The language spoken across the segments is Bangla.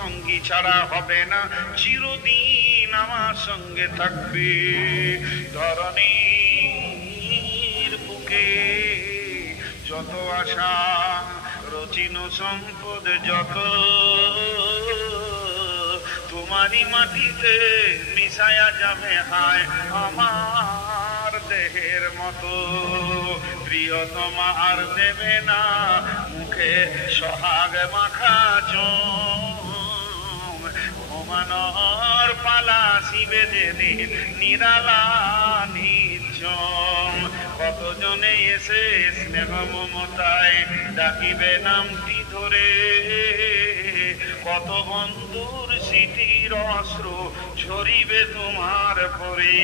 সঙ্গী ছাড়া হবে না, চিরদিন আমার সঙ্গে থাকবে। ধরণীর বুকে যত আশা রচিন সম্পদ যত, তোমারই মাটিতে মিশায়া যাবে হায় আমার দেহের মতো। প্রিয়তমা আর দেবে না মুখে সোহাগ মাখা চুম, ঘুমানোর পালা শিবে যেদিন নিরালা নিঝুম। কতজনে এসে স্নেহ মমতায় ডাকিবে নামটি ধরে, কত বন্ধুর স্মৃতির অশ্রু ঝরিবে তোমার পরে।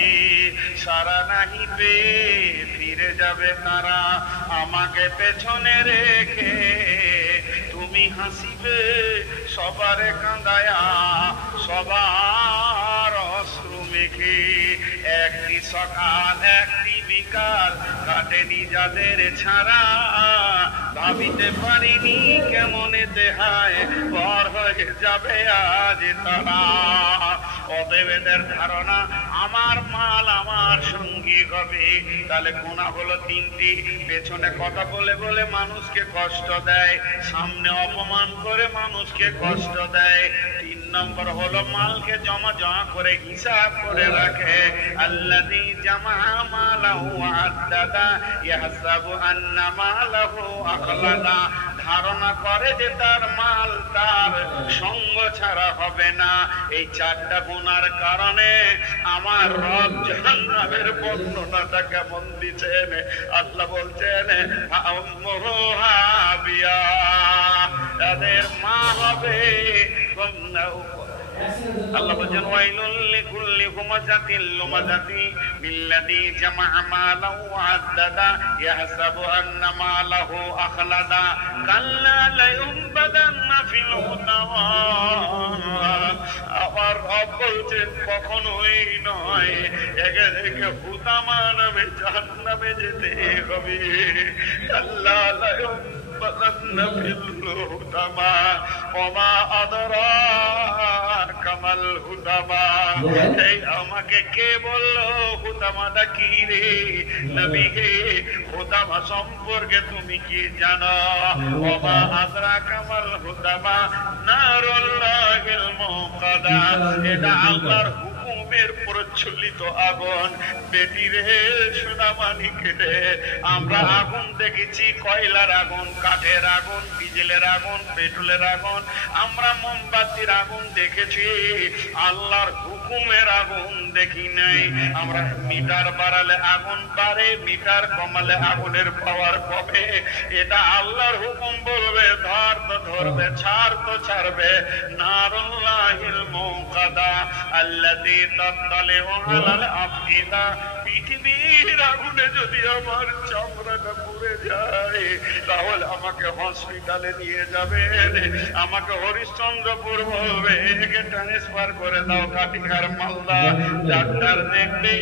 সারা নাহি পেয়ে ফিরে যাবে তারা আমাকে পেছনে রেখে, তুমি হাসিবে সবার কাঁদায়া সবার অশ্রু মেখে। একটি সকাল একটি বিকাল কাটেনি যাদের ছাড়া, ভাবিতে পারিনি কেমনে দেহায় পর হয়ে যাবে আজ তারা। অতএব এদের ধারণা আমার মাল আমার সঙ্গী হবে। তাহলে গুনাহ হলো তিনটি, পেছনে কথা বলে বলে মানুষকে কষ্ট দেয়, সামনে অপমান করে মানুষকে কষ্ট দেয়। 3 নম্বর হলো মালকে জমা জমা করে হিসাব করে রাখে। আল্লাযী জামা মালাহু আদ্দাদা ইয়াহসাবু আন্না মালাহু আখলাদা, ধারণা করে যে তার মাল তার সঙ্গ ছাড়া হবে না। এই 4টা গুনার কারণে আমার রব জাহান্নামের বর্ণনাটা কেমন দিচ্ছেন। আল্লাহ বলছেন হাবিয়া, তাদের মা হবে। আল্লাহ বলেন ওয়াইলুল লিকুল্লি হুমাযাতিল লুমাযাতি বিল্লাযী জামাআ মালাহু আদ্দাদা ইয়াহসাবু আন্না মালাহু আখলাদা কাল্লা লায়ুনবাদান্না ফিল হুতামা। আমার রব বলছেন কখনোই নয়, একে একে হুতামা নামে জাহান্নামে যেতে হবে। কাল্লা লায়ুনবাদান্না ফিল হুতামা ওমা আদরাকা মাল হুতামা। এই আমাকে কে বললো হুতামাটা কি রে? নবী হে, হুতামা সম্পর্কে তুমি কি জানো? ওমা আদরাকা মাল হুতামা নারুল্লাহিল মুকাদ্দা, এটা আল্লাহর হুকুমের প্রজ্বলিত আগুন। বেটি রে সোনামানিকে রে, আমরা আগুন দেখেছি, কয়লার আগুন, কাঠের আগুন, ডিজেলের আগুন, পেট্রোলের আগুন, আমরা মোমবাতির আগুন দেখেছি, আল্লাহর হুকুমের আগুন দেখি নাই। আমরা মিটার বাড়ালে আগুন বাড়ে, মিটার কমালে আগুনের পাওয়ার কমে। এটা আল্লাহর হুকুম বলবে ধর তো ধরবে, ছাড় তো ছাড়বে। নারুল্লাহিল মুকাদ্দা আল্লাযী তাত্তালিউ আলাল আফইদা, পৃথিবীর আগুনে যদি আমার চামড়াটা পুড়ে যায় তাহলে আমাকে হসপিটালে নিয়ে যাবে, আমাকে হরিশ্চন্দ্রপুর বলবে একে ট্রান্সফার করে দাও কাটিহার মালদা। ডাক্তার দেখবে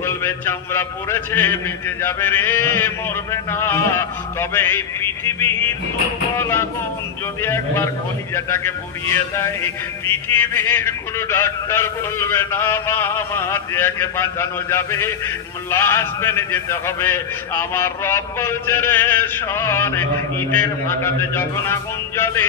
বলবে চামড়া পুড়েছে, বেঁচে যাবে রে, মরবে না। তবে এই পৃথিবীর দুর্বল আগুন যদি একবার কলিজাটাকে পুড়িয়ে দেয়, পৃথিবীর কোন ডাক্তার বলবে না মা আমার যে একে বাঁচানো যাবে, লাশ বেনে যেতে হবে। আমার রব বলছে রে শোন, ইটের ভাটাতে যখন আগুন জ্বলে,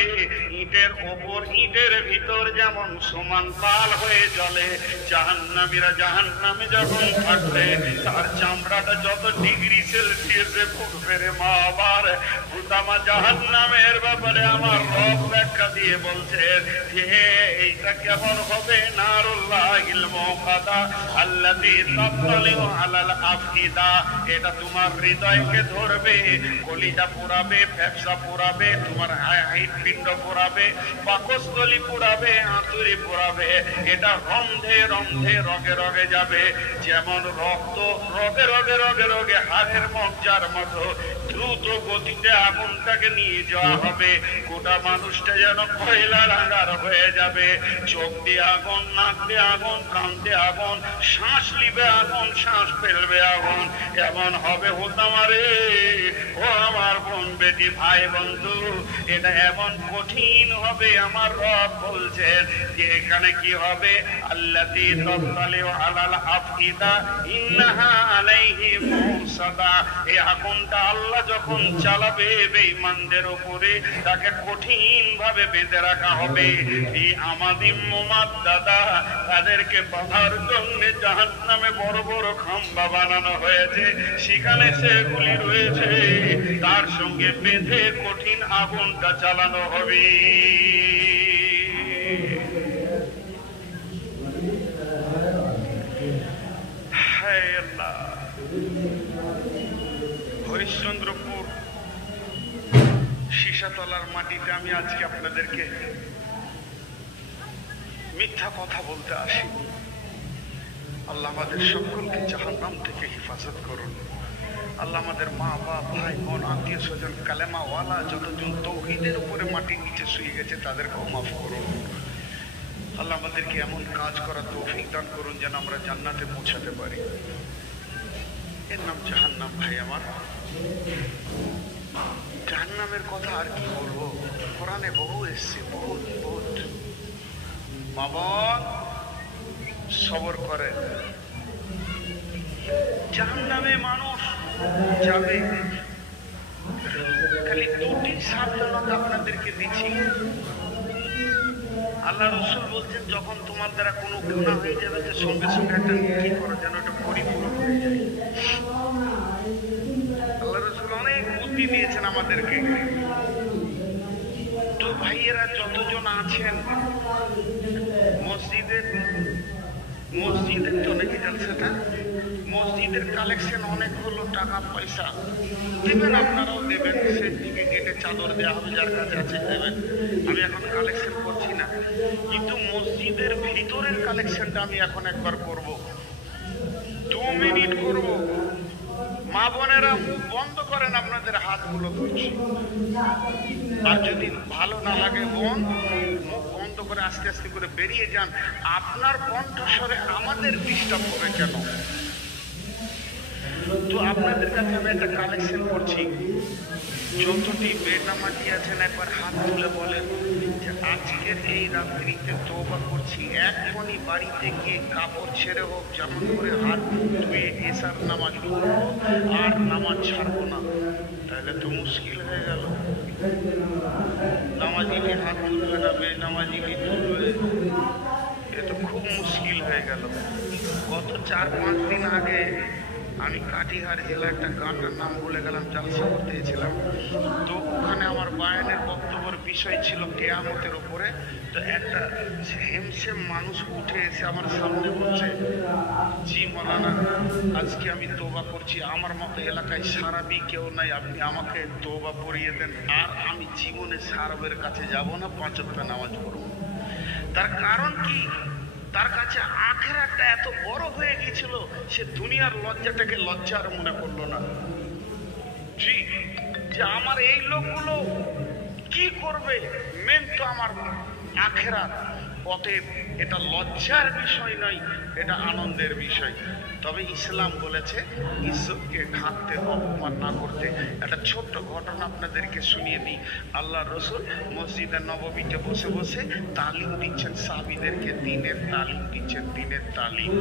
ইটের ওপর ইটের ভিতর যেমন সমান পাল হয়ে জ্বলে, জাহান্নামীরা জাহান্নামে যখন থাকবে তার চামড়াটা যত ডিগ্রি সেলসিয়াসে ফুটবে রে মা। আবার হুতামা জাহান্নামের ব্যাপারে আমার রব ব্যাখ্যা দিয়ে বলছে যে এইটা কেমন হবে? নারুল্লাহিল মুকাদ্দা আল্লাযী তাত্তালিউ আলাল আফইদা, এটা তোমার হৃদয়কে ধরবে, কলিজা পুরাবে, ফ্যাপসা পুরাবে, তোমার হৃৎপিণ্ড পুরাবে, পাকস্থলী পুরাবে, আঁতুড়ি পুরাবে। এটা রন্ধে রন্ধে রগে রগে যাবে, যেমন রক্ত রগে রগে রগে রগে হাড়ের মজ্জার মতো দ্রুত গতিতে আগুনটাকে নিয়ে যাওয়া হবে, গোটা মানুষটা যেন কয়লা রাঙার হয়ে যাবে। চোখ দিয়ে আগুন, নাক দিয়ে আগুন, কান দিয়ে আগুন, শ্বাস নিবে আগুন, শ্বাস ফেলবে আগুন, এমন হবে হোতামারে। ও আমার বোন, বেটি, ভাই, বন্ধু, এটা এমন কঠিন হবে। আমার রব বলছেন যে এখানে কি হবে, আল্লাতী তাতালিউ আলাল আফইদা ইন্নাহা আলাইহিম মুসাদা। এই আগুনটা আল্লাহ যখন চালাবে বেঈমানদের উপরে, তাকে কঠিন ভাবে বেঁধে রাখা হবে। এই আমাদিম মুমাদ্দাদা, তাদেরকে বাঁধার জন্য জাহান্নামে বড় বড় খাম্বা বানানো হয়েছে, সেখানে সেগুলি রয়েছে, তার সঙ্গে বেঁধে কঠিন আগুনটা চালানো হবে। হরিশ্চন্দ্রপুর সীসাতলার মাটিতে আমি আজকে আপনাদেরকে মিথ্যা কথা বলতে আসি। আল্লাহ আমাদের সকলকে জাহান্নাম থেকে হেফাজত করুন। আল্লাহ আমাদের মা বাপ, ভাই বোন, আত্মীয় স্বজন, কালেমাওয়ালা যতজন তৌহিদের উপরে মাটির নিচে শুয়ে গেছে তাদেরকেও মাফ করুন। আল্লাহ আমাদেরকে এমন কাজ করার তৌফিক দান করুন যেন আমরা জান্নাতে পৌঁছাতে পারি। এর নাম জাহান্নাম। ভাই আমার, জাহান্নামের কথা আর কি বলবো, কোরআনে বহু এসছে, বহুত বহুত। বাবা সবর করেন, জাহান্নামে মানুষ যাবে। খালি দুটি সাবধানতা আপনাদেরকে দিচ্ছি। আল্লাহ রসুল বলছেন, যখন তোমার দ্বারা কোনো গুনাহ হয়ে যাবে তো সঙ্গে সঙ্গে একটা কি করো যেন ওটা পরিপূরণ হয়ে যায়। আল্লাহ রসুল অনেক বুদ্ধি দিয়েছেন আমাদেরকে। তো ভাইয়েরা যতজন আছেন মসজিদের তো নাকি জালসাটা, মসজিদের কালেকশন অনেক হলো, টাকা পয়সা দেবেন, আপনারাও দেবেন। সেদিকে গেটে চাদর দেওয়া হবে, যার কাছে আছে দেবেন। আমি এখন কালেকশন করছি না, কিন্তু মসজিদের ভিতরের কালেকশনটা আমি এখন একবার করব, 2 মিনিট করব। মা বোনেরা মুখ বন্ধ করেন, আপনাদের হাতগুলো ধরছি। আর যদি ভালো না লাগে বোন, মুখ বন্ধ করে আস্তে আস্তে করে বেরিয়ে যান। আপনার কণ্ঠস্বরে আমাদের ডিস্টার্ব হবে কেন? তো আপনাদের কাছে আমি একটা কালেকশন করছি। যতটি বেনামাজি আছেন একবার হাত তুলে বলেন যে আজকের এই রাত্রিতে তওবা করছি, এখনই বাড়িতে গিয়ে কাপড় ছেড়ে হোক, যেমন করে হাত ধুয়ে এশার নামাজ পড়বো, আর নামাজ ছাড়বো না। তাহলে তো মুশকিল হয়ে গেল। নামাজিটি হাত তুলবে না, বেনামাজিটি তুলবে, এ তো খুব মুশকিল হয়ে গেল। গত 4-5 দিন আগে আমি কাটিহার জেলা একটা গানটার নাম ভুলে গেলাম, জালসা করতে গেছিলাম। তো ওখানে আমার বায়ানের বক্তব্যের বিষয় ছিল কেয়ামতের উপরে। তো একটা হেমসেম মানুষ উঠে এসে আমার সামনে বলছে, জি মৌলানা, আজকে আমি তওবা করছি, আমার মতো এলাকায় সারাবি কেউ নাই, আপনি আমাকে তওবা পড়িয়ে দেন, আর আমি জীবনে সারাবের কাছে যাব না, 5 ওয়াক্ত নামাজ পড়ব। তার কারণ কি? তার কাছে আখিরাতটা এত বড় হয়ে গিয়েছিল, সে দুনিয়ার লজ্জাটাকে লজ্জার মনে করলো না। জি, যে আমার এই লোকগুলো কি করবে, মেন তো আমার আখিরাত। অতএব এটা লজ্জার বিষয় নয়, এটা আনন্দের বিষয়। তবে ইসলাম বলেছে ইজ্জতকে ঢাকতে, অপমান না করতে। একটা ছোট্ট ঘটনা আপনাদেরকে শুনিয়ে দিই। আল্লাহ রসুল মসজিদে নববীতে বসে বসে তালিম দিচ্ছেন সাহাবীদেরকে, দিনের তালিম দিচ্ছেন, দিনের তালিম।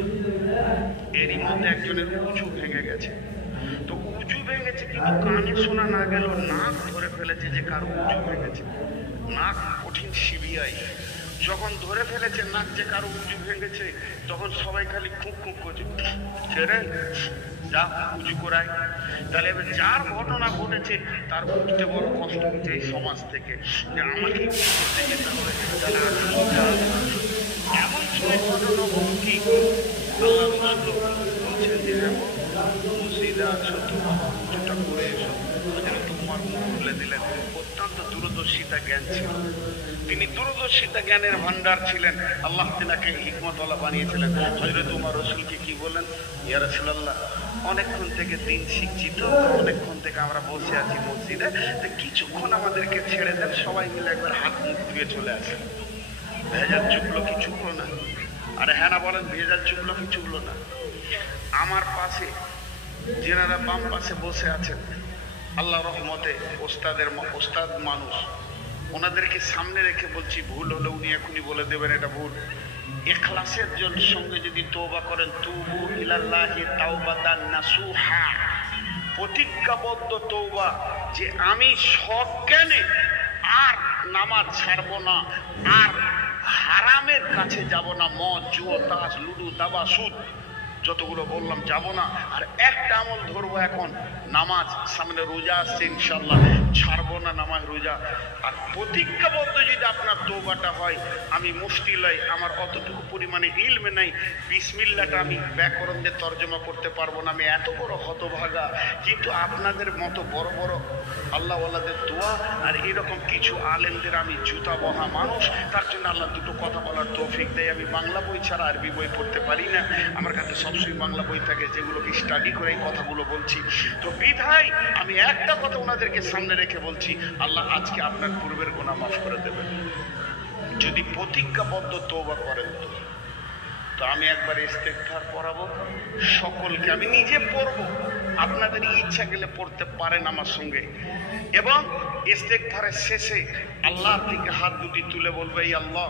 এরই মধ্যে একজনের উজু ভেঙে গেছে। তো উজু ভেঙেছে, কিন্তু কানে শোনা না গেল, নাক ধরে ফেলেছে যে কারো উজু ভেঙেছে। নাক কঠিন সিবিআই, যখন ধরে ফেলেছে নাক যে কারো উজু ভেঙেছে, তখন সবাই খালি খুঁক খুঁক করছে, ছেড়ে যা উজু করায়। তাহলে এবার যার ঘটনা ঘটেছে তার উঠতে বড় কষ্ট হচ্ছে এই সমাজ থেকে, যে আমাকে উজু করতে যেতে হবে। তাহলে এমন সময় ঘটনা কি আল্লাহ বলছেন যে মসজিদে আছো, তোমার উজুটা করে এসো। হযরত উমর মুখ খুলে দিলেন। অত্যন্ত দূরদর্শিতা জ্ঞান ছিল, তিনি দূরদর্শিতা জ্ঞানের ভান্ডার ছিলেন। আল্লাহ তিনাকে হিকমতওয়ালা বানিয়েছিলেন। হযরত উমর রাসূলকে কি বলেন, ইয়া রাসূলুল্লাহ, অনেকক্ষণ থেকে দিন শিখছি, তো অনেকক্ষণ থেকে আমরা বসে আছি মসজিদে, তো কিছুক্ষণ আমাদেরকে ছেড়ে দেন, সবাই মিলে একবার হাত মুখ ধুয়ে চলে আসে। ভেজাল চুকলো কি চুকলো না? আরে হ্যাঁ না বলেন, ভেজাল চুকলো কি চুকলো না? আমার পাশে যেনারা বাম পাশে বসে আছেন, আল্লাহ রহমতে ওস্তাদ মানুষ, ওনাদেরকে সামনে রেখে বলছি, ভুল হলে উনি এখনই বলে দেবেন এটা ভুল। ইখলাসের সঙ্গে যদি তওবা করেন, তুবু ইলাল্লাহি তাওবাতান নাসুহা, প্রতিজ্ঞাবদ্ধ তওবা, যে আমি সজ্ঞানে আর নামাজ ছাড়বো না, আর হারামের কাছে যাব না, মদ জুয়া তাস লুডু দাবা সুদ যতগুলো বললাম যাব না। আর একটা আমল ধরবো এখন, নামাজ, সামনে রোজা আসছে ইনশাল্লাহ, ছাড়বো না নামাজ রোজা। আর প্রতিজ্ঞাবদ্ধ যদি আপনার তওবাটা হয়, আমি মুফতি লই, আমার অতটুকু পরিমাণে ইলমে নাই, বিসমিল্লাহটা আমি ব্যাকরণ দিয়ে তর্জমা করতে পারবো না, আমি এত বড় হতভাগা, কিন্তু আপনাদের মতো বড় বড় আল্লাহওয়ালাদের দোয়া আর এরকম কিছু আলেমদের আমি জুতা বহা মানুষ, তার জন্য আল্লাহ দুটো কথা বলার তৌফিক দেয়। আমি বাংলা বই ছাড়া আরবি বই পড়তে পারি না, আমার কাছে সবসময় বাংলা বই থাকে, যেগুলোকে স্টাডি করে এই কথাগুলো বলছি। তো বিধায় আমি একটা কথা ওনাদেরকে সামনে রেখে বলছি, আল্লাহ আজকে আপনার পূর্বের গুনাহ মাফ করে দেবেন যদি প্রতিজ্ঞাবদ্ধ তওবা করেন। তো আমি একবার ইস্তেগফার পড়াবো সকলকে, আমি নিজে পড়বো, আপনাদের ইচ্ছা গেলে পড়তে পারেন আমার সঙ্গে। এবং ইস্তেগফারের শেষে আল্লাহর দিকে হাত দুটি তুলে বলবে, এই আল্লাহ,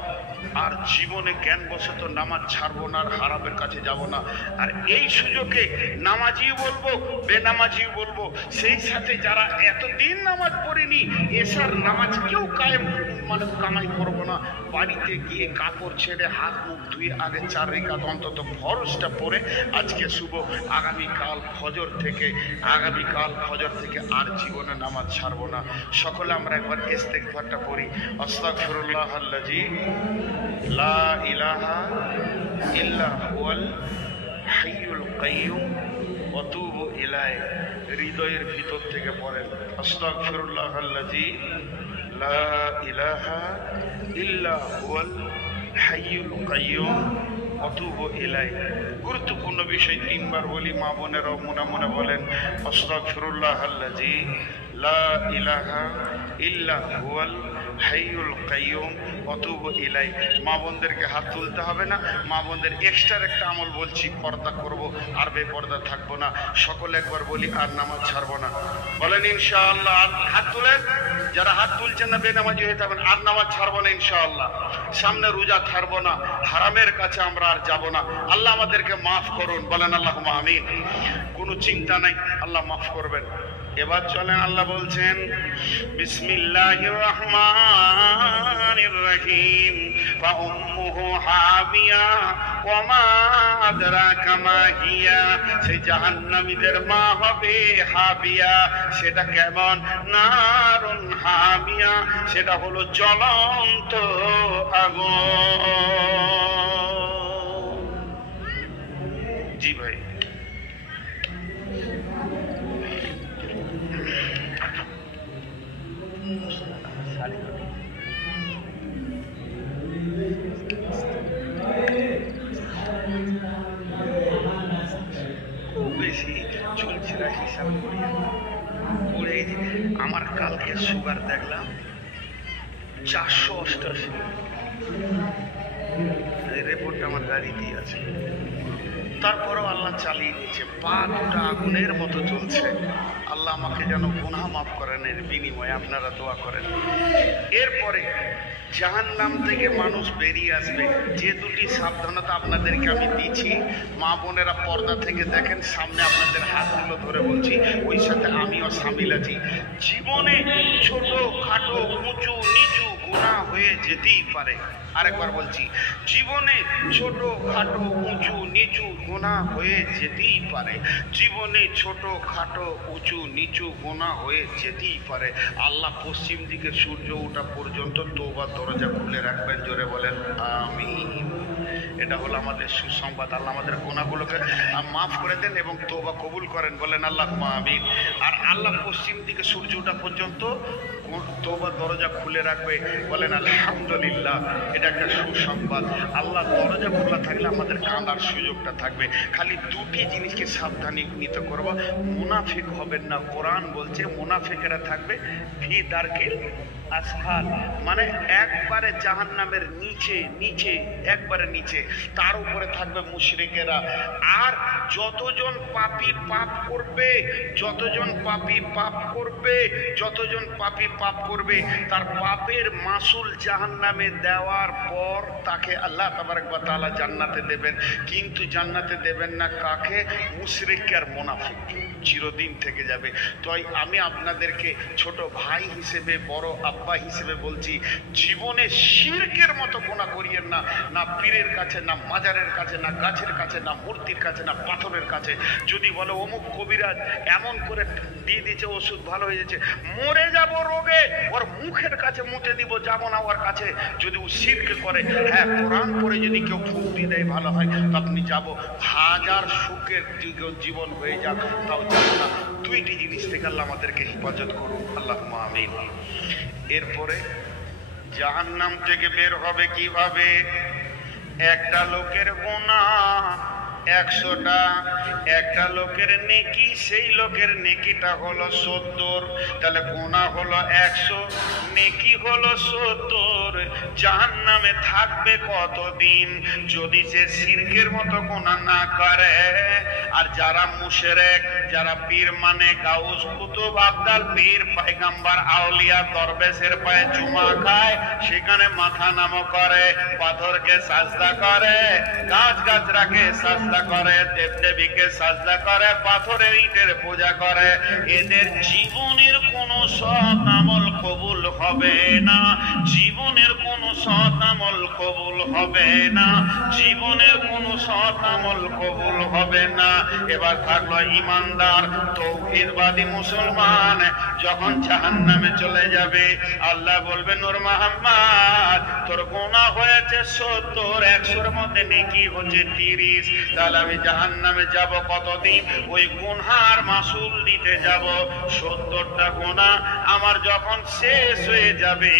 আর জীবনে জ্ঞান বশত নামাজ ছাড়বো না, আর হারামের কাছে যাব না। আর এই সুযোগে নামাজিও বলবো, বেনামাজিও বলবো, সেই সাথে যারা এতদিন নামাজ পড়েনি, এশার নামাজ কেউ কামাই করবো না, বাড়িতে গিয়ে কাপড় ছেড়ে হাত মুখ ধুয়ে আগে 4 রাকাত অন্তত ফরজটা পড়ে আজকে শুভ, আগামীকাল ফজর থেকে আর জীবনে নামাজ ছাড়বো না। সকলে আমরা একবার ইস্তেগফারটা পড়ি। আস্তাগফিরুল্লাহাল্লাযী লা ইলাহা ইল্লা হুয়াল হাইয়ুল কাইয়্যুম ওয়া তুবু ইলাইহি, হৃদয়ের ভিতর থেকে পড়েন, আস্তাগফিরুল্লাহাল্লাযী লা ইলাহা ইল্লা হুয়াল হাইয়ুল কাইয়্যুম ওয়া তুবু ইলাইহি। গুরুত্বপূর্ণ বিষয় 3 বার বলি, মা বোনেরাও মনে মনে বলেন, আস্তাগফিরুল্লাহাল্লাযী লা ইলাহা ইল্লা হুয়াল হাইয়ুল কাইয়্যুম ওয়া তুবু ইলাইহি। মা বোনদেরকে হাত তুলতে হবে না, মা বোনদের এক্সট্রা একটা আমল বলছি, পর্দা করব, আর বেপর্দা থাকবো না। সকলে একবার বলি, আর নামাজ ছাড়বো না, বলেন ইনশাআল্লাহ। হাত তুলেন, যারা হাত তুলছেন না বেনামাজি হয়ে থাকবেন, আর নামাজ ছাড়বো না ইনশাআল্লাহ। সামনে রোজা ছাড়বো না, হারামের কাছে আমরা আর যাব না। আল্লাহ আমাদেরকে মাফ করুন, বলেন আল্লাহুম্মা আমিন। কোনো চিন্তা নাই, আল্লাহ মাফ করবেন। এবার চলেন, আল্লাহ বলছেন, বিসমিল্লাহির রহমানির রহিম, ফা উম্মুহু হাবিয়া ওয়া মা আদরাকা মা হিয়া। সেই জাহান্নামীদের মা হবে হাবিয়া। সেটা কেমন? নারুন হামিয়া, সেটা হলো জ্বলন্ত আগুন। জি ভাই, বেশি চলছে না হিসাব করি। আমার কালকে সুগার দেখলাম 488, রিপোর্টটা আমার গাড়ি দিয়ে আছে। তারপরেও আল্লাহ চালিয়ে দিয়েছে, পা দুটা আগুনের মতো চলছে। আল্লাহ আমাকে যেন গুনাহ মাফ করেন, এর বিনিময়ে আপনারা দোয়া করেন। এরপরে জাহান্নাম থেকে মানুষ বেরিয়ে আসবে, যে দুটি সাবধানতা আপনাদেরকে আমি দিচ্ছি, মা বোনেরা পর্দা থেকে দেখেন, সামনে আপনাদের হাতগুলো ধরে বলছি, ওই সাথে আমিও সামিল আছি। জীবনে ছোট খাটো উঁচু নিচু গুনাহ হয়ে যেতেই পারে। আরেকবার বলছি, জীবনে ছোট খাটো উঁচু নিচু গুনাহ হয়ে যেতেই পারে। জীবনে ছোট খাটো উঁচু নিচু গুনাহ হয়ে যেতেই পারে। আল্লাহ পশ্চিম দিকে সূর্য ওঠা পর্যন্ত তওবার দরজা খুলে রাখবেন। জোরে বলেন আমিন। এটা হলো আমাদের সুসংবাদ। আল্লাহ আমাদের গুনাহগুলোকে মাফ করে দেন এবং তওবা কবুল করেন, বলেন আল্লাহুম্মা আমিন। আর আল্লাহ পশ্চিম দিকে সূর্য ওঠা পর্যন্ত তওবার দরজা খুলে রাখবে, বলেন আলহামদুলিল্লাহ। এটা একটা সুসংবাদ। আল্লাহ দরজা খোলা থাকলে আমাদের কাঁদার সুযোগটা থাকবে। খালি দুটি জিনিসকে সাবধানিত করব, মুনাফিক হবেন না। কোরআন বলছে মুনাফিকেরা থাকবে ফি দারকিল আসফাল, মানে একবারে জাহান্নামের নিচে নিচে, একবারে নিচে। তার উপরে থাকবে মুশরিকেরা। আর যতজন পাপী পাপ করবে, যতজন পাপী পাপ করবে, যতজন পাপী পাপ করবে, তার পাপের মাসুল জাহান্নামে দেওয়ার পর তাকে আল্লাহ তাবারক ওয়া তাআলা জান্নাতে দেবেন। কিন্তু জান্নাতে দেবেন না কাকে? মুশরিক আর মুনাফিক, চিরদিন থেকে যাবে। তাই আমি আপনাদেরকে ছোট ভাই হিসেবে, বড় আব্বা হিসেবে বলছি, জীবনে শিরকের মতো গুনাহ করিয়েন না। না পীরের কাছে, না মাজারের কাছে, না গাছের কাছে, না মূর্তির কাছে, না পাথরের কাছে। যদি বলে অমুক কবিরাজ এমন করে দিয়ে দিয়েছে ওষুধ ভালো হয়ে যাচ্ছে, মরে যাব রোগে, ওর মুখের কাছে মুতে দিব, যাব না ওর কাছে। যদি ও শিরক করে, হ্যাঁ কোরআন পড়ে যদি কেউ ফুঁক দিয়ে দেয় ভালো হয়, তো আপনি যাব। হাজার সুখের জীবন হয়ে যাক, তাও যাব না। দুইটি জিনিস থেকে আল্লাহ আমাদেরকে হেফাজত করুন, আল্লাহুম্মা আমিন। এরপরে জাহান্নাম থেকে বের হবে কিভাবে? একটা লোকের গুনাহ 100টা, একটা লোকের নেকি, সেই লোকের নেকিটা হলো 70। তাহলে গুনাহ হলো 100, নেকি হলো 70। জাহান্নামে থাকবে কতদিন? যদি সে শিরকের মতো গুনাহ না করে। আর যারা মুশরিক, যারা পীর মানে গাউস কুতুব আবদাল, পীর পয়গম্বর আউলিয়া দরবেশের পায়ে চুমা খায়, সেখানে মাথা নামো করে, পাথরকে সাজদা করে, গাছ গাছরাকে সাজদা করে, দেবদেবীকে সাজদা করে, পাথরের ইটের পূজা করে, এদের জীবনের কোন সৎ আমল কবুল হবে না। জীবনের কোন সৎ আমল কবুল হবে না। জীবনের কোন সৎ আমল কবুল হবে না। এবার থাকলো ইমানদার তৌহিদবাদী মুসলমান, যখন জাহান্নামে চলে যাবে, আল্লাহ বলবে নূর মুহাম্মদ তোর গুনাহ হয়েছে 70, 100-র মধ্যে নেকি হচ্ছে 30। তাহলে আমি জাহান্নামে যাব কতদিন? ওই গুনহার মাসুল দিতে যাব। 70টা গুনাহ আমার যখন শেষ হয়ে যাবে,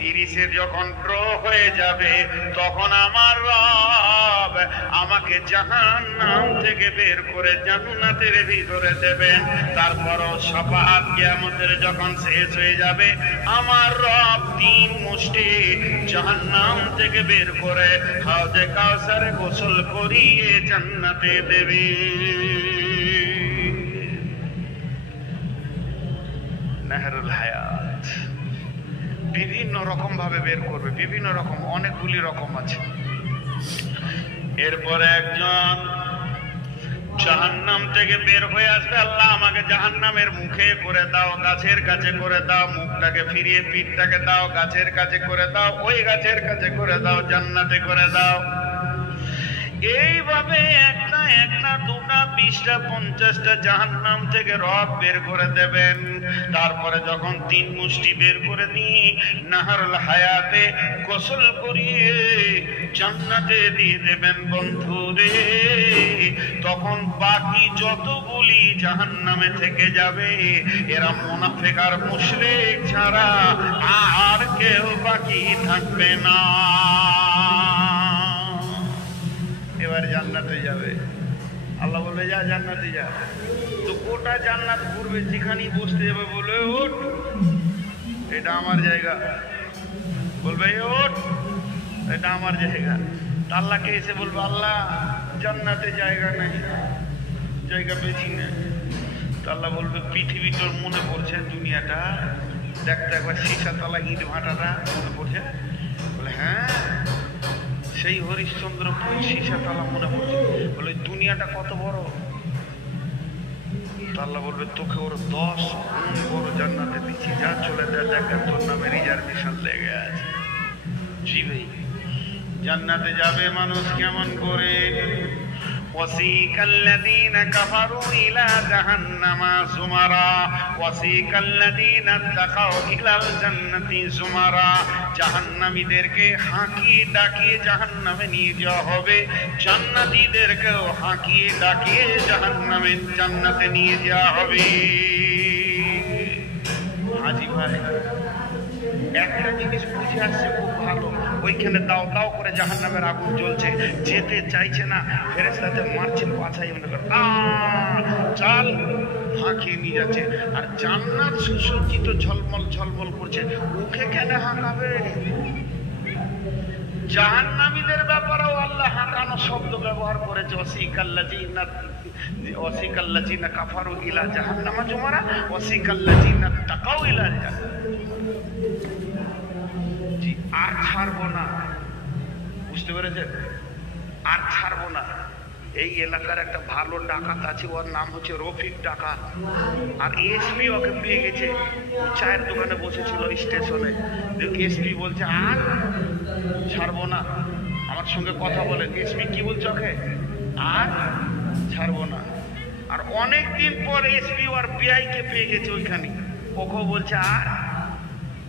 30-এর যখন ড্র হয়ে যাবে, তখন আমার রব আমাকে জাহান্নাম থেকে বের করে জান্নাতের ভিতরে দেবেন। তারপরও শাফাআত কিয়ামতের যখন শেষ হয়ে যাবে, আমার রব 3 মুষ্টি জাহান্নাম থেকে বের করে হাউজে কাউসারে গোসল করিয়ে জান্নাতে দেবে। নাহরুল হায়াত বিভিন্ন রকম ভাবে বের করবে, বিভিন্ন রকম, অনেকগুলি রকম আছে। এরপরে একজন জাহান্নাম থেকে বের হয়ে আসবে, আল্লাহ আমাকে জাহান্নামের মুখে করে দাও, গাছের কাছে করে দাও, মুখটাকে ফিরিয়ে পিঠটাকে দাও, গাছের কাছে করে দাও, ওই গাছের কাছে করে দাও, জান্নাতে করে দাও। এইভাবে একটা একটা, দুটা, 20টা, 50টা জাহান্নাম থেকে রব বের করে দেবেন। তারপরে যখন 3 মুষ্টি বের করে নিয়ে নাহরুল হায়াতে গোসল করিয়ে জান্নাতে দিয়ে দেবেন বন্ধু রে, তখন বাকি যতগুলি জাহান্নামে থেকে যাবে, এরা মুনাফিক আর মুশরিক ছাড়া আর কেউ বাকি থাকবে না। এবার জান্নাতে যাবে, আল্লাহ বলবে যা জান্নাতে যা। তো গোটা জান্নাত ঘুরবে, যেখানেই বসতে যাবে বলবে ওঠ, এটা আমার জায়গা। বলবে ওঠ, এটা আমার জায়গা। আল্লাহকে এসে বলবে আল্লাহ জান্নাতে জায়গা নেই, জায়গা পেয়েছি না। তো আল্লাহ বলবে পৃথিবী তোর মনে পড়ছে, দুনিয়াটা দেখতে একবার সীসাতলা ইট ভাটাটা মনে পড়ছে? বলে হ্যাঁ, সেই হরিশ্চন্দ্রপুর সীসাতলা মনে পড়ছে। বলে দুনিয়াটা কত বড়? আল্লাহ বলবে তোকে ওর 10 গুণ বড় জান্নাতে দিচ্ছি, যা চলে যায়, দেখ তোর নামে রিজার্ভেশন লেগে আছে। জি ভাই, জান্নাতে যাবে মানুষ কেমন করে? وسيق الذين كفروا إلى جهنم زمرا وسيق الذين اتقوا إلى الجنة زمرا জাহান্নামীদেরকে হাঁকিয়ে ডাকিয়ে জাহান্নামে নিয়ে যাওয়া হবে, জান্নাতীদেরকেও হাঁকিয়ে ডাকিয়ে জান্নাতে নিয়ে যাওয়া হবে। হাজি ভাই একটা জিনিস বুঝে আসছে খুব ভালো, ওইখানে দাও দাও করে জাহান্নামের আগুন জ্বলছে, যেতে চাইছে না, ফেরেশতাতে মারছে পাছাই মনে করে চাল হাঁকিয়ে নিয়ে যাচ্ছে। আর জান্নাত সুসজ্জিত ঝলমল ঝলমল করছে, ওকে কেন হাঁকাবে? জাহান্নামীদের ব্যাপারেও আল্লাহ হাঁকানো শব্দ ব্যবহার করেছে, ওয়াসিকাল্লাযিনা কাফারু ইলা জাহান্নামা যুমারা ওয়াসিকাল্লাযিনা তাকাউ ইলা জান্নাত। জি, আর ছাড়বো না, বুঝতে পেরেছেন? আর ছাড়বো না। এই এলাকার একটা ভালো ডাকাত আছে, ওর নাম হচ্ছে রফিক ডাকাত। আর এসপি ওকে পেয়ে গেছে, চায়ের দোকানে বসেছিল স্টেশনে। এসপি বলছে আর ছাড়বো না, আমার সঙ্গে কথা বলেন। এসপি কি বলছে ওকে? আর ছাড়বো না। আর অনেক দিন পর এসপি আর বিআই কে পেয়ে গেছে ওইখানে, ওকে বলছে আর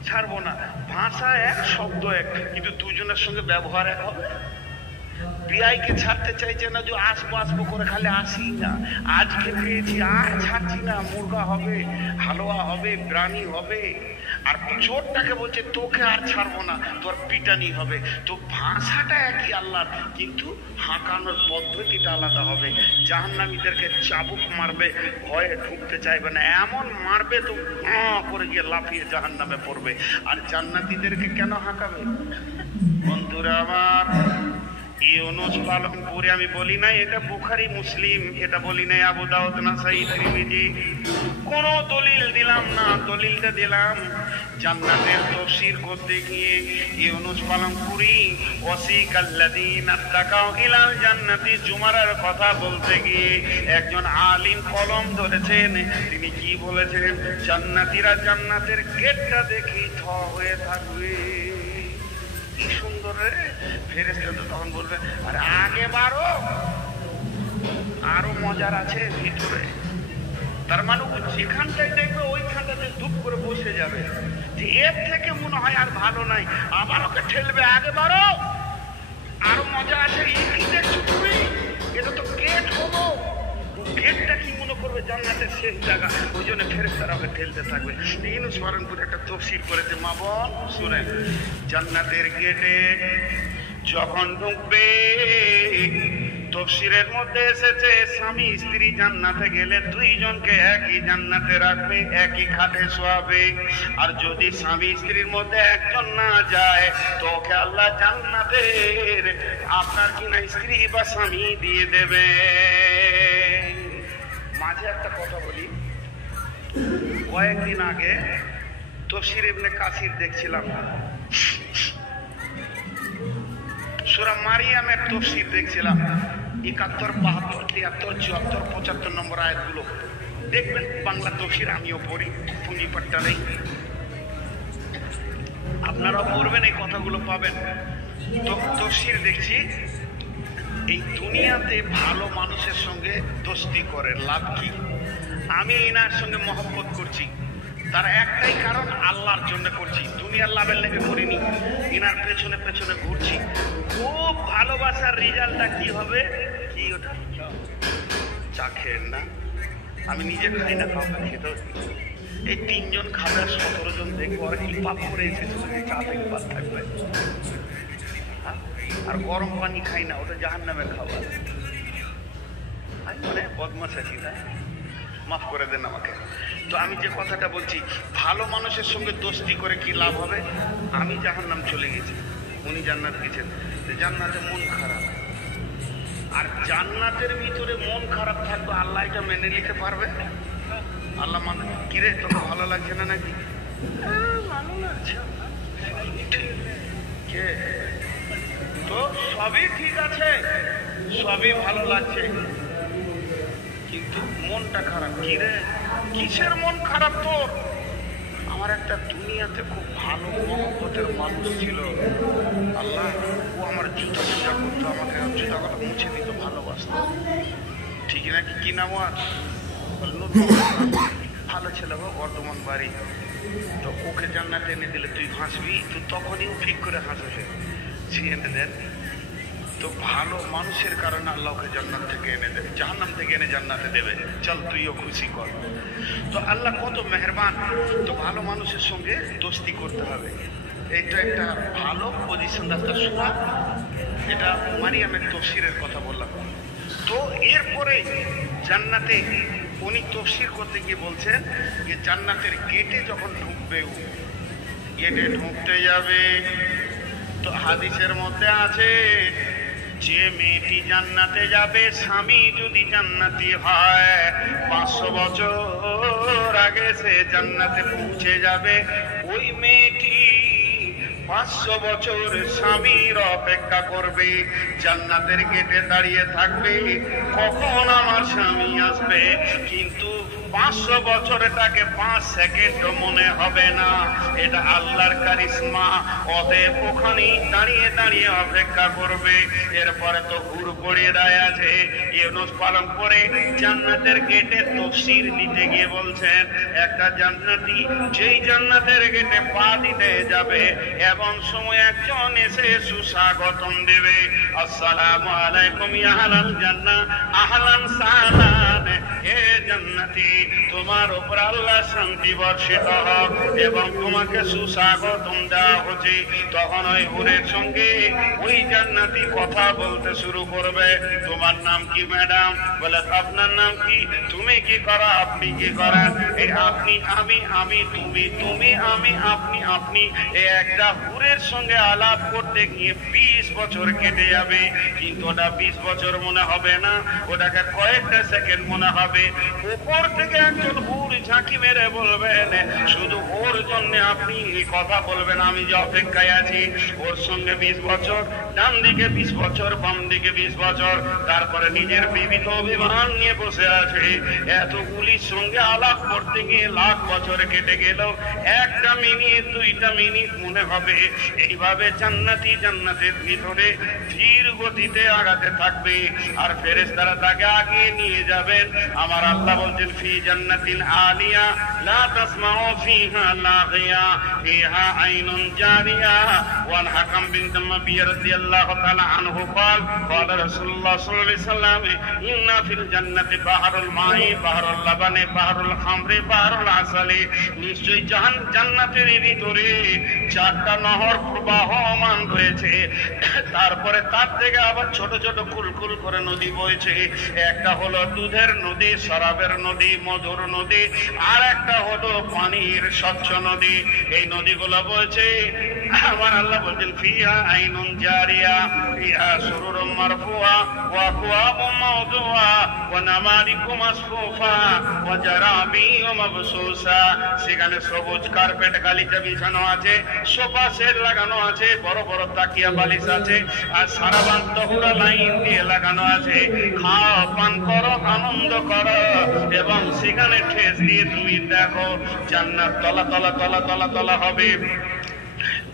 ছাড়বো না। ভাষা এক, শব্দ এক, কিন্তু দুজনের সঙ্গে ব্যবহার এক হবে। বিআই কে ছাড়তে চাইছে না, যে আসবো করে খালি আসি না, আজকে পেয়েছি আর ছাড়ছি না, মুরগা হবে, হালুয়া হবে, বিরিয়ানি হবে। আর চোরটাকে বলছে তোকে আর ছাড়বো না, তোর পিটানি হবে। তো ভাষাটা একই আল্লাহর, কিন্তু হাঁকানোর পদ্ধতিটা আলাদা হবে। জাহান্নামীদেরকে চাবুক মারবে, ভয়ে ঢুকতে চাইবে না, এমন মারবে তো করে গিয়ে লাফিয়ে জাহান্নামে পড়বে। আর জান্নাতীদেরকে কেন হাঁকাবে? বন্ধুরা আমার, ইউনুস পালনপুরে আমি বলি নাই এটা বুখারী মুসলিম, এটা বলি নাই আবু দাউদ নাসাই তিরমিজি, কোন দলিল দিলাম না। দলিলটা দিলাম জান্নাতের তাফসীর করতে গিয়ে ইউনুস পালনপুরি ওয়াসিকাল্লাযিনা তাকাউ ইলাল জান্নাতি জুমারার কথা বলতে গিয়ে একজন আলিম কলম ধরেছেন। তিনি কি বলেছেন? জান্নাতীরা জান্নাতের গেটটা দেখি থ হয়ে থাকবে। কি সুন্দর রে! ফেরেশতা তো তখন বলবে আরে আগে বাড়ো, আরো মজার আছে ভিতরে। তার মানে যেখানটায় দেখবে ওইখানটাতে ধূপ করে বসে যাবে, যে এর থেকে মনে হয় আর ভালো নাই, আবার ওকে ঠেলবে আগে বাড়ো, আরো মজা আছে। কি দেখছো তুমি? এটা তো গেট হলো, গেটটা কি মনে করবে জান্নাতের শেষ জায়গা, ওই জন্য ফেরেশতারা ওকে ঠেলতে থাকবে। ইউনুস পালনপুরে একটা তাফসীর করেছে, মা বোন শুনেন। জান্নাতের গেটে যখন ঢুকবে, তাফসীরের মধ্যে এসেছে স্বামী স্ত্রী জান্নাতে গেলে দুইজনকে একই জান্নাতে রাখবে, একই খাটে শোয়াবে। আর যদি স্বামী স্ত্রীর মধ্যে একজন না যায়, তো ওকে আল্লাহ জান্নাতের আপনার কিনা স্ত্রী বা স্বামী দিয়ে দেবে। মাঝে একটা কথা বলি, কয়েকদিন আগে তাফসীর ইবনে কাসির দেখছিলাম, সূরা মারিয়ামের তাফসীর দেখছিলাম। 71, 72, 73, 74, 75 নম্বর আয়াতগুলো দেখবেন। বাংলা তাফসীর আমিও পড়ি, পুঁজিপাট্টা নেই, আপনারাও পড়বেন, এই কথাগুলো পাবেন। তো তাফসীর দেখছি, এই দুনিয়াতে ভালো মানুষের সঙ্গে দোস্তি করে লাভ কি? আমি এনার সঙ্গে মহব্বত করছি, তার একটাই কারণ আল্লাহর জন্য করছি, দুনিয়ার লাভের লেগে করিনি। এনার পেছনে পেছনে ঘুরছি। খুব ভালোবাসার রেজাল্টটা কি হবে? কি ওটা চা খেয়েন না, আমি নিজে খাই না, কাউকে খেতে। এই 3 জন খাবে, 17 জন দেখবো, আর কি পাপ করে এসেছিল যে চা থেকে বাদ থাকবে। আর গরম পানি খাই না, ওটা জাহান্নামের খাবার। আমি মানে বদমাশ আছি না, মাফ করে দেন আমাকে। তো আমি যে কথাটা বলছি, ভালো মানুষের সঙ্গে দোস্তি করে কি লাভ হবে? আমি জাহান্নাম চলে গেছি, উনি জান্নাত গেছেন, জান্নাতে মন খারাপ। আর জান্নাতের ভিতরে মন খারাপ থাকবে, আল্লাহ এটা মেনে নিতে পারবে? আল্লাহ মানে কিরে তোকে ভালো লাগছে না নাকি? ভালো লাগছে, কে তো সবই ঠিক আছে, সবই ভালো লাগছে, কিন্তু মনটা খারাপ। কিরে কিসের মন খারাপ তোর? আমার একটা দুনিয়াতে খুব ভালো মহব্বতের মানুষ ছিল, আল্লাহ ও আমার জুতা পূজা করতো, তো আমাকে জুতা কথা মুছে দিত, ভালোবাসতো। ঠিক নাকি? কি নাম আর ভালো ছেলে হোক, বর্ধমান বাড়ি। তো ওকে জান্নাতে এনে দিলে তুই হাসবি, তুই তখনই ঠিক করে হাসবে। এনে দেন তো ভালো মানুষের কারণে আল্লাহকে জান্নাত থেকে এনে দেবে, জাহান্নাম থেকে এনে জান্নাতে দেবে। চল তুইও খুশি কর। তো আল্লাহ কত মেহেরবান। তো ভালো মানুষের সঙ্গে দোস্তি করতে হবে। এটা একটা ভালো পজিশন রাস্তা শোনা। এটা মারিয়ামের তফসিরের কথা বললাম। তো এরপরে জান্নাতে উনি তফসির করতে গিয়ে বলছেন যে জান্নাতের গেটে যখন ঢুকবে, গেটে ঢুকতে যাবে, তো হাদিসের মধ্যে আছে যে মেয়েটি জান্নাতে যাবে, স্বামী যদি জান্নাতি হয়, 500 বছর আগে সে জান্নাতে পৌঁছে যাবে। ওই মেয়েটি 500 বছর স্বামীর অপেক্ষা করবে, জান্নাতের গেটে দাঁড়িয়ে থাকবে, কখন আমার স্বামী আসবে। কিন্তু 500 বছরটাকে 5 সেকেন্ড মনে হবে না। এটা আল্লাহর কারিশমা। অতএব ওখানেই দাঁড়িয়ে দাঁড়িয়ে অপেক্ষা করবে। এরপরে তো হুর পড়িয়ে দেয় আছে। ইউনুস পালন করে জান্নাতের গেটে তফসির দিতে গিয়ে বলছেন, একটা জান্নাতি যেই জান্নাতের গেটে পা দিতে যাবে, এমন সময় একজন এসে সুস্বাগতম দেবে, আসসালামু আলাইকুম ইয়া আহলাল জান্নাহ, আহলান সাহলান, হে জান্নাতি, তোমার উপর আল্লাহ শান্তি বর্ষিত হোক এবং তোমাকে সুস্বাগতম দেওয়া হচ্ছে। তখন ওই হুরের সঙ্গে ওই জান্নাতি কথা বলতে শুরু করবে। তোমার নাম কি ম্যাডাম? বলে আপনার নাম কি? তুমি কি করো? আপনি কি করেন? এই আপনি, আমি, আমি, তুমি, তুমি, আমি, আপনি, আপনি। এই একটা হুরের সঙ্গে আলাপ করতে গিয়ে 20 বছর কেটে যাবে। কিন্তু ওটা 20 বছর মনে হবে না, ওটাকে কয়েকটা সেকেন্ড মনে হবে। উপর থেকে একজন হুর ঝাঁকি মেরে বলবেন, শুধু ওর জন্য আপনি কথা বলবেন, আমি যে অপেক্ষায় আছি। ওর সঙ্গে 20 বছর, ডান দিকে 20 বছর, বাম দিকে 20 বছর। তারপরে নিজের বিবিধ অভিমান নিয়ে বসে আছে। এতগুলির সঙ্গে আলাপ করতে গিয়ে লাখ বছর কেটে গেল, একটা মিনিট, 2টা মিনিট মনে হবে। এইভাবে জান্নাতি জান্নাতের ভিতরে ধীর গতিতে আগাতে থাকবে, আর ফেরেশতারা তাকে আগিয়ে নিয়ে যাবেন। আমার আল্লাহ বলছেন, ফি জান্নাতিন আলিয়া লা তাসমাউ ফিহা লাগিয়া ফিহা আইনুন জারিয়া। ওয়ান হাকাম বিন মাবিয়া রাদিয়াল্লাহু তাআলা আনহু قال قال رسول الله صلى الله عليه وسلم ان في الجنه بحر الماء بحر اللبن بحر الخمر بحر العسل। নিশ্চয়ই জান্নাতের ভিতরে 4টা নহর প্রবাহমান রয়েছে। তারপরে তার থেকে আবার ছোট ছোট কুলকুল করে নদী বইছে। একটা হলো দুধের নদী, শরাবের নদী, মধুর নদী, আর একটা হলো পানির স্বচ্ছ নদী। এই নদীগুলো বলছে, আমার আল্লাহ বলছেন, ফিহা আইনুন জারিয়া ফিহা সুরুরুম মারফুয়া ওয়া আকওয়াবুম মাওদুয়া ওয়া নামারিকু মাসফুফা ওয়া জারাবিউ মাবসুসা। সেখানে সবুজ কার্পেট গালিচা বিছানো আছে, সোফা সেট লাগানো আছে, বড় বড় তাকিয়া বালিশ আছে, আর সারাবান তহুরা লাইন দিয়ে লাগানো আছে। খাও, পান করো, আনন্দ করো, এবং সেখানে ঠেস দিয়ে তুমি দেখো জান্নাত তলা তলা তলা তলা তলা হবে।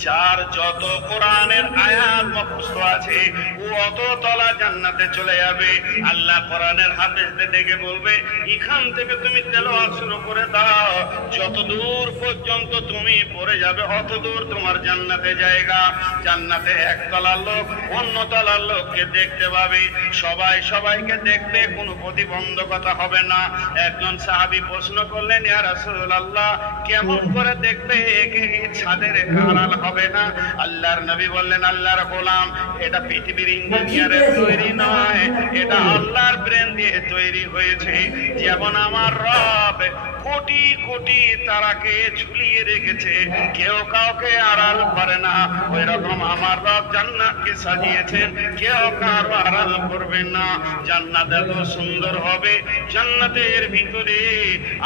যার যত কোরআনের আয়াত মুখস্থ আছে, ও অত তলা জান্নাতে চলে যাবে। আল্লাহ কোরআনের হাফেজদের ডেকে বলবে, এখান থেকে তুমি তেলাওয়াত শুরু করে দাও, যত দূর পর্যন্ত তুমি পড়ে যাবে অত দূর তোমার জান্নাতে জায়গা। জান্নাতে এক তলার লোক অন্য তলার লোককে দেখতে পাবে, সবাই সবাইকে দেখবে, কোনো প্রতিবন্ধকতা হবে না। একজন সাহাবী প্রশ্ন করলেন, ইয়া রাসূলুল্লাহ, কেমন করে দেখবে? একে ছাদের আড়াল হবে না? আল্লাহর নবী বললেন, আল্লাহর গোলাম, এটা পৃথিবীর ইঞ্জিনিয়ারের তৈরি নয়, এটা আল্লাহর ব্রেন দিয়ে তৈরি হয়েছে। যেমন আমার রব কোটি কোটি তারাকে ঝুলিয়ে রেখেছে, কেউ কাউকে আড়াল করে না, ওই রকম আমার রব জান্নাতকে সাজিয়েছেন, কেউ কারো আড়াল করবেন না। জান্নাত এত সুন্দর হবে, জান্নাতের ভিতরে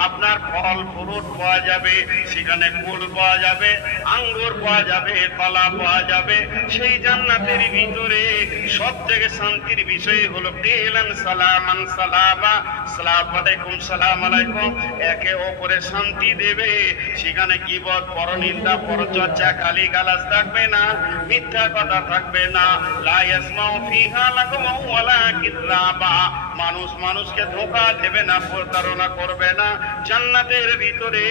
আপনার ফল ফ্রুট পাওয়া যাবে, সেখানে কুল পাওয়া যাবে, আঙ্গুর পাওয়া যাবে, কলা পাওয়া যাবে। সেই জান্নাতের ভিতরে সব থেকে শান্তির বিষয় হলো কেলান সালামান সালামা, সালাম আলাইকুম, সালাম আলাইকুম, একে অপরে শান্তি দেবে। সেখানে গীবত, পরনিন্দা, পরচর্চা, গালিগালাজ থাকবে না, মিথ্যা কথা থাকবে না। লা ইয়াসমাউ ফিহা লাগওয়ান ওয়ালা কিযাবা, মানুষ মানুষকে ধোঁকা দেবে না, প্রতারণা করবে না। জান্নাতের ভিতরে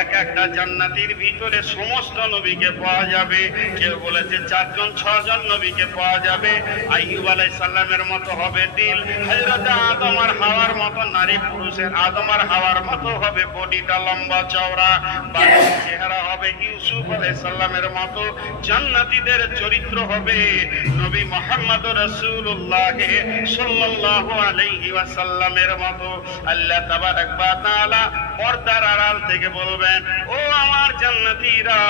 এক একটা জান্নাতির ভিতরে সমস্ত নবীকে পাওয়া যাবে। কেউ বলেছে 4 জন 6 জন নবীকে পাওয়া যাবে। আইয়ুব আলাইহিস সালামের মতো হবে দিল, হযরত আদম আর হাওয়ার মতো নারী পুরুষের আদম আর হাওয়ার মতো হবে বডিটা লম্বা চওড়া, বাড়ির চেহারা হবে ইউসুফ আলাইহিস সালামের মতো। জান্নাতীদের চরিত্র হবে নবী মুহাম্মদ রাসূলুল্লাহ সাল্লাল্লাহু আলাইহি ওয়াসাল্লামের মতো। আল্লাহ তাবারক ওয়া তাআলা পর্দার আড়াল থেকে বলবেন, ও আমার জান্নাতীরা,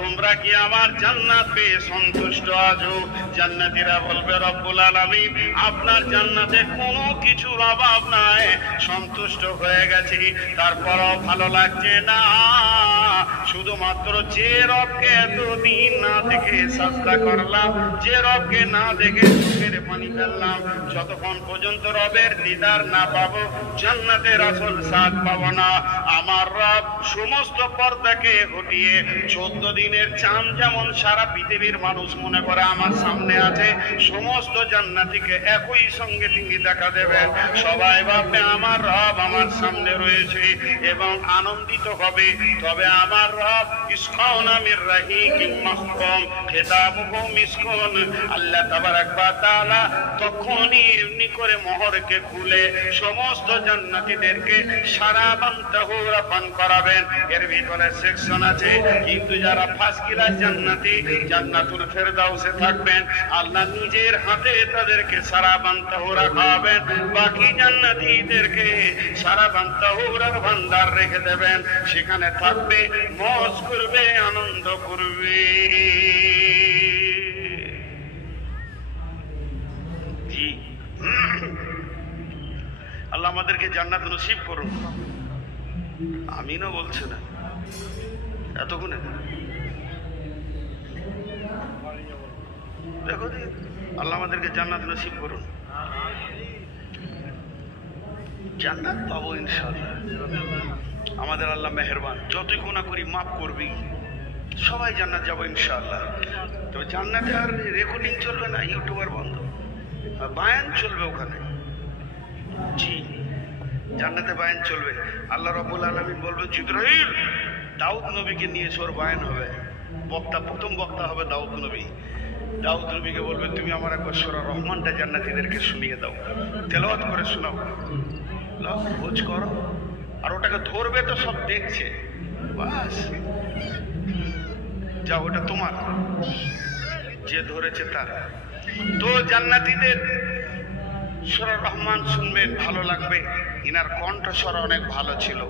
তোমরা কি আমার জান্নাত পেয়ে সন্তুষ্ট আছো? জান্নাতীরা বলবে, রব্বুল আলামিন, আপনার জান্নাতে কোনো কিছুর অভাব নাই, সন্তুষ্ট হয়ে গেছি, তারপরও ভালো লাগছে না। শুধুমাত্র যে রবকে এতদিন না দেখে সাজদা করলাম, যে রবকে না দেখে চোখের পানি ফেললাম, যতক্ষণ পর্যন্ত রবের দিদার না পাবো, জান্নাতের আসল স্বাদ পাবো না। আমার রব সমস্ত পর্দাকে হটিয়ে 14 দিনের চাঁদ যেমন সারা পৃথিবীর মানুষ মনে করে আমার সামনে আছে, সমস্ত জান্নাতীকে একই সঙ্গে তিনি দেখা দেবেন। সবাই ভাববে আমার রব আমার সামনে রয়েছে এবং আনন্দিত হবে। তবে আমার রব ইসকাউনা মির রাহিকিম মাহকুম খেতাবুহু মিসকুন, আল্লাহ তাবারক ওয়া তাআলা তখনই এমনি করে মোহরকে খুলে সমস্ত জান্নাতীদেরকে সারাবান তাহুরা পান করাবেন। এর ভিতরে সেকশন আছে, কিন্তু যারা ফার্স্ট ক্লাস জান্নাতী জান্নাতুল ফেরদাউসে থাকবেন, আল্লাহ নিজের হাতে তাদেরকে সারাবান তাহুরা খাওয়াবেন। বাকি জান্নাতীদেরকে সারাবান তাহুরার ভান্ডার রেখে দেবেন, সেখানে থাকবে, মজ করবে, আনন্দ করবে। জি, আল্লাহ আমাদেরকে জান্নাত নসিব করুন। আমিনও বলছে না এতক্ষণে, দেখো আল্লাহ আমাদেরকে জান্নাত নসিব করুন। জান্নাত পাবো ইনশাআল্লাহ, আমাদের আল্লাহ মেহেরবান, যতই গুনাহ করি মাফ করবি, সবাই জান্নাত যাবো ইনশাআল্লাহ। তবে জান্নাতে আর রেকর্ডিং চলবে না, ইউটিউবার বন্ধ, বায়ান চলবে ওখানে। জি, জান্নাতে বায়ান চলবে। আল্লাহ রাব্বুল আলামিন বলবে, জিবরাইল দাউদ নবীকে নিয়ে ওর বায়ান হবে, বক্তা প্রথম বক্তা হবে দাউদ নবী। দাউদ নবীকে বলবে, তুমি আমার একবার সূরা রহমানটা জান্নাতীদেরকে শুনিয়ে দাও, তেলাওয়াত করে শোনাও, খোঁজ করো। আর ওটাকে ধরবে তো সব দেখছে, বাস যা, ওটা তোমার, যে ধরেছে তার। তো জান্নাতীদের সূরা রহমান শুনবেন, ভালো লাগবে। ইনার কণ্ঠস্বর অনেক ভালো ছিল।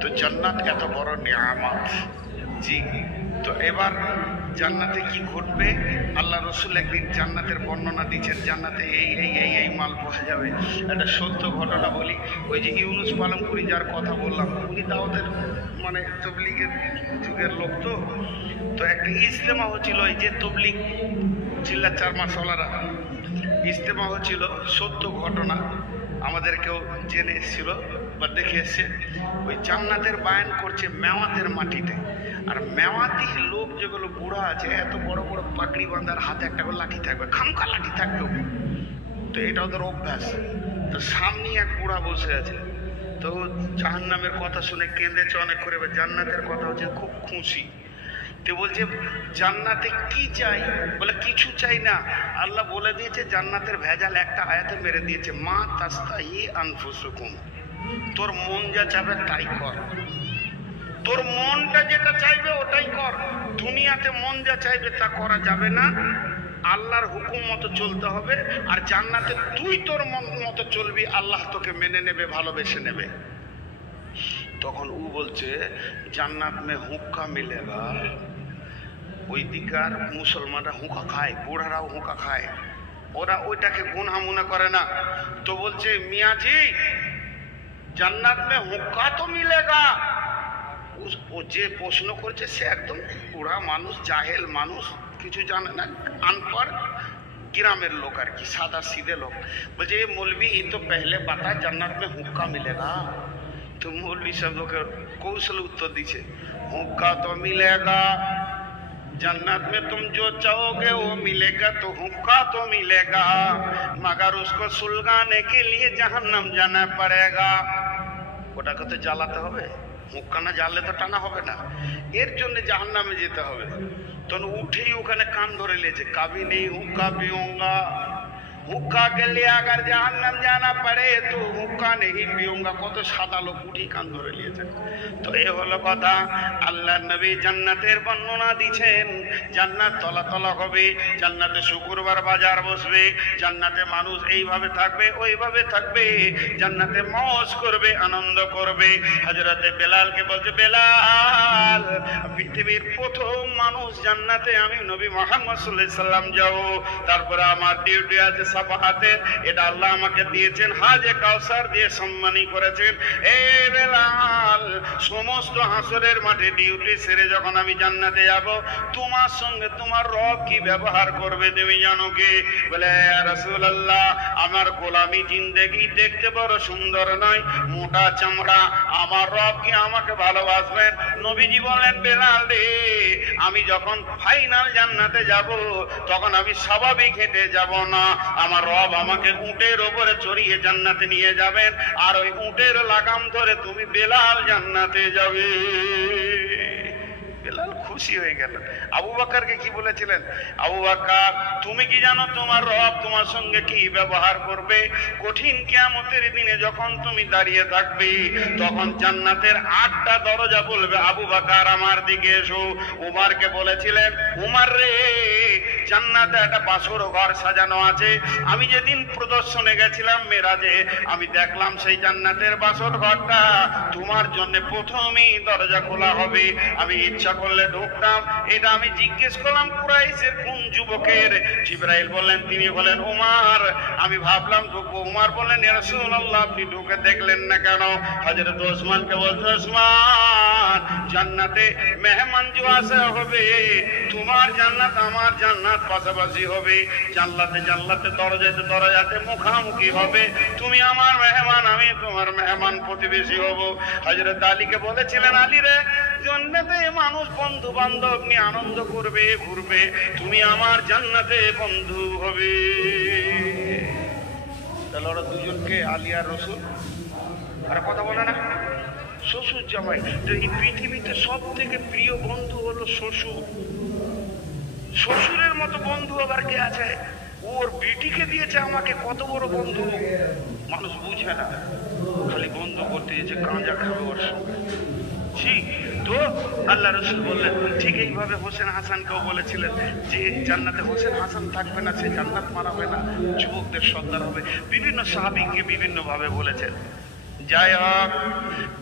তো জান্নাত এত বড় নিয়ামত। জি, তো এবার জান্নাতে কি ঘটবে? আল্লাহ রসুল একদিন জান্নাতের বর্ণনা দিচ্ছেন, জান্নাতে এই এই এই এই মাল পাওয়া যাবে। একটা সত্য ঘটনা বলি, ওই যে ইউনুস পালমপুরি যার কথা বললাম, উনি দাওয়াতের মানে তবলিগের যুগের লোক। তো একটা ইজতেমা হচ্ছিল, এই যে তবলিগ চিল্লা চার মাসওয়ালারা ইজতেমা হচ্ছিল, সত্য ঘটনা, আমাদের কেউ জেনে এসেছিল বা দেখে এসছে। ওই জান্নাতের বায়ান করছে মেওয়াতের মাটিতে। আর মেওয়াতি লোক যেগুলো বুড়া আছে, এত বড় বড় পাগড়ি বাঁধার, হাতে একটা করে লাঠি থাকবে, খামখা লাঠি থাকবে, তো এটা ওদের অভ্যাস। তো সামনে এক বুড়া বসে আছে, তো জাহান্নামের কথা শুনে কেঁদেছে অনেক করে, জান্নাতের কথা হচ্ছে খুব খুশি। তো বলছে, জান্নাতে কি চাই? বলে কিছু চাই না, আল্লাহ বলে দিয়েছে জান্নাতের ভেজাল একটা আয়াতে মেরে দিয়েছে, মা তাস্তাহি আনফুসুকুম, তোর মন যা চাবে তাই কর, তোর মনটা যেটা চাইবে ওটাই কর। দুনিয়াতে মন যা চাইবে তা করা যাবে না, আল্লাহর হুকুম মতো চলতে হবে। আর জান্নাতে তুই তোর মন মতো চলবি, আল্লাহ তোকে মেনে নেবে, ভালোবেসে নেবে। তখন ও বলছে, জান্নাত মে হুক্কা মিলেগা। ওই দিকার মুসলমানরা হুঁকা খায়, বুড়ারাও হুঁকা খায়, ওরা ওইটাকে গুনহা মনে করে না। তো বলছে, মিয়াজি জান্নাত মে হুক্কা তো মিলেগা। ও যে প্রশ্ন করছে সে একদম বুড়া মানুষ, জাহেল মানুষ, কিছু জানে না, আনপড়, ग्रामेर लोग আর কি সাদা सीधे लोग बोले ये मौलवी ये तो पहले बता जन्नत में हुक्का मिलेगा तो मौलवी सब लोग कौशल उत्तर दीजिए हुक्का तो मिलेगा जन्नत में तुम जो चाहोगे वो मिलेगा तो हुक्का तो मिलेगा मगर उसको सुलगाने के लिए जहन्नम जाना पड़ेगा ওটাকে তো জ্বালাতে হবে হুক্কা না জ্বাললে তো টানা হবে না এর জন্য জাহান্নামে যেতে হবে তখন উঠেই ওখানে কান ধরে লেছে কাবি নেই হুক্কা পিউঙ্গা हुक्का के लिए अगर जहन्नम जाना पड़े तो हुक्का नहीं पीऊंगा কত সাদা লোক উঠি কান ধরে নিয়েছে তো এই হলো কথা আল্লাহর নবী জান্নাতের বর্ণনা দিয়েছেন জান্নাত তলাতলা হবে জান্নাতে শুক্রবার বাজার বসবে জান্নাতে মানুষ এইভাবে থাকবে ওইভাবে থাকবে জান্নাতে মौज করবে আনন্দ করবে হযরতে বেলালকে বলছে বেলাল পৃথিবীর প্রথম মানুষ জান্নাতে আমি নবী মুহাম্মদ সাল্লাল্লাহু আলাইহি সাল্লাম যাও তারপরে আমার ডিউটি আছে সাফাহাতের এটা আল্লাহ আমাকে দিয়েছেন হাজে কাউসার দিয়ে সম্মানী করেছেন এই বেলাল সমস্ত হাসরের মাঠে ডিউটি সেরে যখন আমি জান্নাতে যাব তোমার সঙ্গে তোমার রব কি ব্যবহার করবে তুমি জানো কি বলে ইয়া রাসূলুল্লাহ আমার গোলামি জিন্দেগি দেখতে বড় সুন্দর নয় মোটা চামড়া আমার রব কি আমাকে ভালোবাসবেন নবীজি বলেন বেলাল রে আমি যখন ফাইনাল জান্নাতে যাব তখন আমি স্বাভাবিক হেঁটে যাব না আমার রব আমাকে উটের উপরে চড়িয়ে জান্নাতে নিয়ে যাবেন আর ওই উটের লাগাম ধরে তুমি বেলাল জান্নাতে যাবে বেলাল খুশি হয়ে গেল আবু বকরকে কি বলেছিলেন আবু বকর তুমি কি জানো তোমার রব তোমার সঙ্গে কি ব্যবহার করবে কঠিন কিয়ামতের দিনে যখন তুমি দাঁড়িয়ে থাকবে তখন জান্নাতের 8টা দরজা বলবে আবু বকর আমার দিকে এসো উমরকে বলেছিলেন উমর রে জান্নাতে একটা বাসর ঘর সাজানো আছে আমি যেদিন প্রদর্শনে গেছিলাম মেরাজে আমি দেখলাম সেই জান্নাতের বাসর ঘরটা তোমার জন্য প্রথমেই দরজা খোলা হবে আমি ইচ্ছা করলে ঢুকতাম এটা আমি জিজ্ঞেস করলাম কুরাইশের কোন যুবকের জিবরাইল বললেন তিনি হলেন উমর আমি ভাবলাম ঢুকবো উমর বললেন ইয়া রাসূলুল্লাহ আপনি ঢুকে দেখলেন না কেন হযরত ওসমানকে বলতে ওসমান জান্নাতে মেহমান जो আসা হবে তোমার জান্নাত আমার জান্নাত পাশাপাশি হবে জান্নাতে জান্নাতে দরজাতে দরজাতে মুখামুখি হবে তুমি আমার মেহমান আমি তোমার মেহমান প্রতিবেশী হব হযরত আলীকে বলেছিলেন আলী রে জান্নাতে মানুষ বন্ধু বান্ধব নিয়ে আনন্দ করবে ঘুরবে তুমি আমার জান্নাতে বন্ধু হবে তাহলে ওরা দুজনকে আলী আর রাসূল আর কথা বলে না শ্বশুর জামাই এই পৃথিবীতে সব থেকে প্রিয় বন্ধু হলো শ্বশুর শ্বশুরের মতো বন্ধু আবার কে আছে ওর বেটিকে দিয়েছে আমাকে কত বড় বন্ধু মানুষ বুঝে না খালি বন্ধু করতে দিয়েছে গাঁজা খাবে ওর সঙ্গে ঠিক তো আল্লাহ রাসূল বললেন ঠিক এইভাবে হোসেন হাসানকেও বলেছিলেন যে জান্নাতে হোসেন হাসান থাকবে না সে জান্নাত মানাবে না যুবকদের সর্দার হবে বিভিন্ন সাহাবীকে বিভিন্ন ভাবে বলেছেন যাই হোক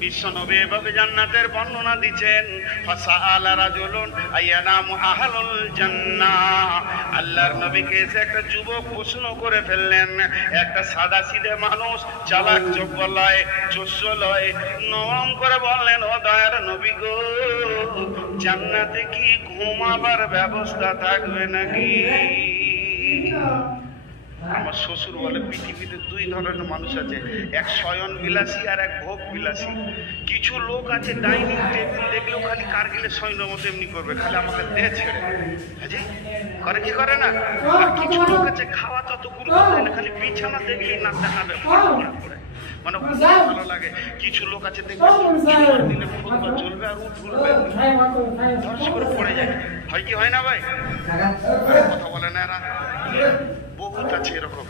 বিশ্বনবী এভাবে জান্নাতের বর্ণনা দিচ্ছেন ফাসাআলা রাজুলুন আইয়ানামু আহলুল জান্নাহ আল্লাহর নবীকে এসে একটা যুবক প্রশ্ন করে ফেললেন একটা সাদা সিধে মানুষ চালাক চোখলয় চোষলয় নরম করে বললেন ও দয়ার নবী গো জান্নাতে কি ঘুমাবার ব্যবস্থা থাকবে নাকি আমার শ্বশুর বলে পৃথিবীতে দুই ধরনের মানুষ আছে এক শয়ন বিলাসী আর এক ভোগ বিলাসী কিছু লোক আছে ডাইনিং টেবিল দেখলেও খালি কারগিলের সৈন্যর মতো এমনি করবে খালি আমাকে দে ছেড়ে করে কি করে না আর কিছু লোক আছে খাওয়া তত গুরুত্ব দেয় না খালি বিছানা দেখলেই না দেখাবে করে মানে ভালো লাগে কিছু লোক আছে দেখবে দিনে খুতবা চলবে আর উঠবে ধর্ষ করে পড়ে যায় হয় কি হয় না ভাই কথা বলে না এরা বহুত আছে এরকম